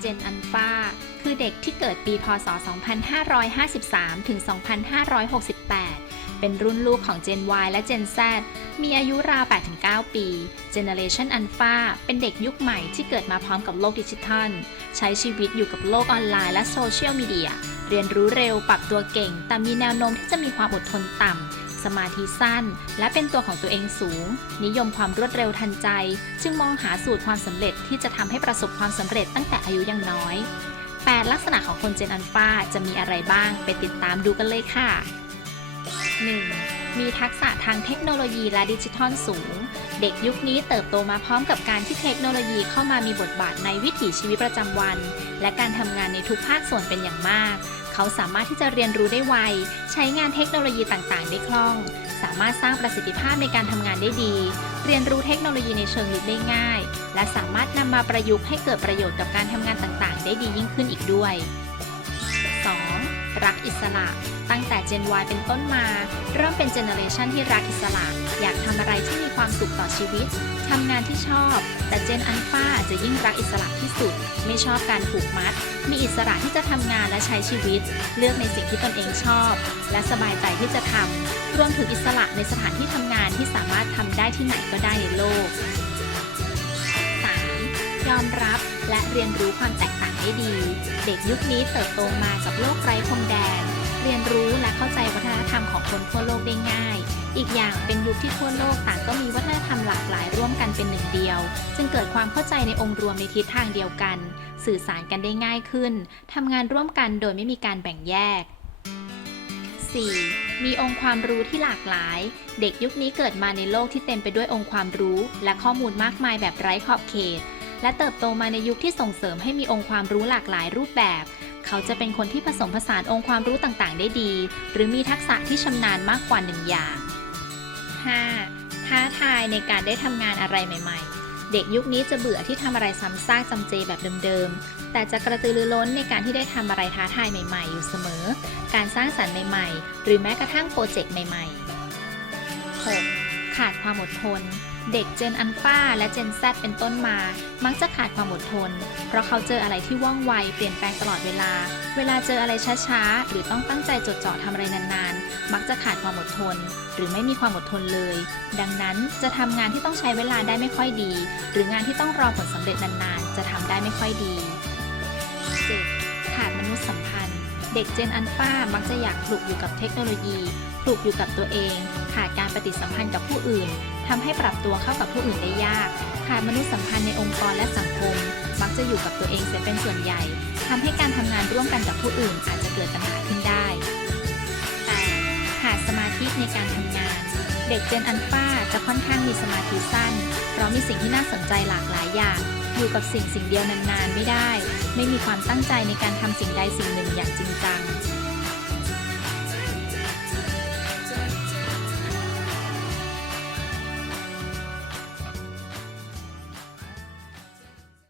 เจนอัลฟาคือเด็กที่เกิดปีพศ 2553 ถึง 2568 เป็นรุ่นลูกของ Gen Y และ Gen Z มีอายุราว 8-9 ปี Generation Alpha เป็นเด็กยุคใหม่ที่เกิดมาพร้อมกับโลกดิจิทัล ใช้ชีวิตอยู่กับโลกออนไลน์และโซเชียลมีเดีย เรียนรู้เร็ว ปรับตัวเก่ง แต่มีแนวโน้มที่จะมีความอดทนต่ำ สมาธิสั้น และเป็นตัวของตัวเองสูง นิยมความรวดเร็วทันใจ จึงมองหาสูตรความสำเร็จที่จะทำให้ประสบความสำเร็จตั้งแต่อายุยังน้อย 8 ลักษณะของคนเจนอัลฟาจะมีอะไรบ้าง ไปติดตามดูกันเลยค่ะ 1. มีทักษะทางเทคโนโลยีและดิจิทัลสูง เด็กยุคนี้เติบโตมาพร้อมกับการที่เทคโนโลยีเข้ามามีบทบาทในวิถีชีวิตประจำวัน และการทำงานในทุกภาคส่วนเป็นอย่างมาก เขาสามารถที่จะเรียนรู้ได้ไว ใช้งานเทคโนโลยีต่างๆ ได้คล่อง สามารถสร้างประสิทธิภาพในการทำงานได้ดี เรียนรู้เทคโนโลยีในเชิงลึกได้ง่าย และสามารถนำมาประยุกต์ให้เกิดประโยชน์กับการทำงานต่างๆ ได้ดียิ่งขึ้นอีกด้วย รักอิสระ ตั้งแต่ Gen Y เป็นต้นมา เริ่มเป็นเจเนอเรชันที่รักอิสระ อยากทำอะไรที่มีความสุขต่อชีวิตทำงานที่ชอบ แต่ Gen Alpha จะยิ่งรักอิสระที่สุด ไม่ชอบการผูกมัด มีอิสระที่จะทำงานและใช้ชีวิต เลือกในสิ่งที่ตนเองชอบ และสบายใจที่จะทำรวมถึงอิสระในสถานที่ทำงานที่สามารถทำได้ที่ไหนก็ได้ในโลก 3. ยอมรับและเรียนรู้ความแตกต่าง ได้ดี เด็กยุคนี้เติบโตมากับโลกไร้พรมแดน เรียนรู้และเข้าใจวัฒนธรรมของคนทั่วโลกได้ง่าย อีกอย่างเป็นยุคที่ทั่วโลกต่างก็มีวัฒนธรรมหลากหลายร่วมกันเป็นหนึ่งเดียว จึงเกิดความเข้าใจในองค์รวมในทิศทางเดียวกัน สื่อสารกันได้ง่ายขึ้นทำงานร่วมกันโดยไม่มีการแบ่งแยก 4. มีองค์ความรู้ที่หลากหลาย เด็กยุคนี้เกิดมาในโลกที่เต็มไปด้วยองค์ความรู้ และข้อมูลมากมายแบบไร้ขอบเขต และเติบโตมาในยุคที่ส่งเสริมให้มีองค์ความรู้หลากหลายรูปแบบ เขาจะเป็นคนที่ผสมผสานองค์ความรู้ต่างๆ ได้ดี หรือมีทักษะที่ชำนาญมากกว่าหนึ่งอย่าง 5. ท้าทายในการได้ทำงานอะไรใหม่ ๆเด็กยุคนี้จะเบื่อที่ทำอะไรซ้ำซากจำเจแบบเดิมๆ แต่จะกระตือรือร้นในการที่ได้ทำอะไรท้าทายใหม่ๆ อยู่เสมอ การสร้างสรรค์ใหม่ๆ หรือแม้กระทั่งโปรเจกต์ใหม่ๆ 6. ขาดความอดทน เด็กเจนอัลฟาและเจน Z เป็นต้นมา มักจะขาดความอดทน เพราะเขาเจออะไรที่ว่องไว เปลี่ยนแปลงตลอดเวลา เวลาเจออะไรช้าๆ หรือต้องตั้งใจจดจ่อทำอะไรนานๆ มักจะขาดความอดทน หรือไม่มีความอดทนเลย ดังนั้นจะทำงานที่ต้องใช้เวลาได้ไม่ค่อยดี หรืองานที่ต้องรอผลสำเร็จนานๆ จะทำได้ไม่ค่อยดี 7. ขาดมนุษยสัมพันธ์ เด็กเจนอัลฟามักจะอยากคลุกอยู่กับเทคโนโลยีคลุกอยู่กับตัวเอง ขาดการปฏิสัมพันธ์กับผู้อื่น ทำให้ปรับตัวเข้ากับผู้อื่นได้ยาก ขาดมนุษยสัมพันธ์ในองค์กรและสังคม มักจะอยู่กับตัวเองเสียเป็นส่วนใหญ่ทำให้การทำงานร่วมกันกับผู้อื่นอาจจะเกิดปัญหาขึ้นได้ 8. ขาดสมาธิในการทำงาน เด็กเจนอัลฟาจะค่อนข้างมีสมาธิสั้น เพราะมีสิ่งที่น่าสนใจหลากหลายอย่าง อยู่กับสิ่งสิ่งเดียวนานๆไม่ได้ ไม่มีความตั้งใจในการทำสิ่งใดสิ่งหนึ่งอย่างจริงจัง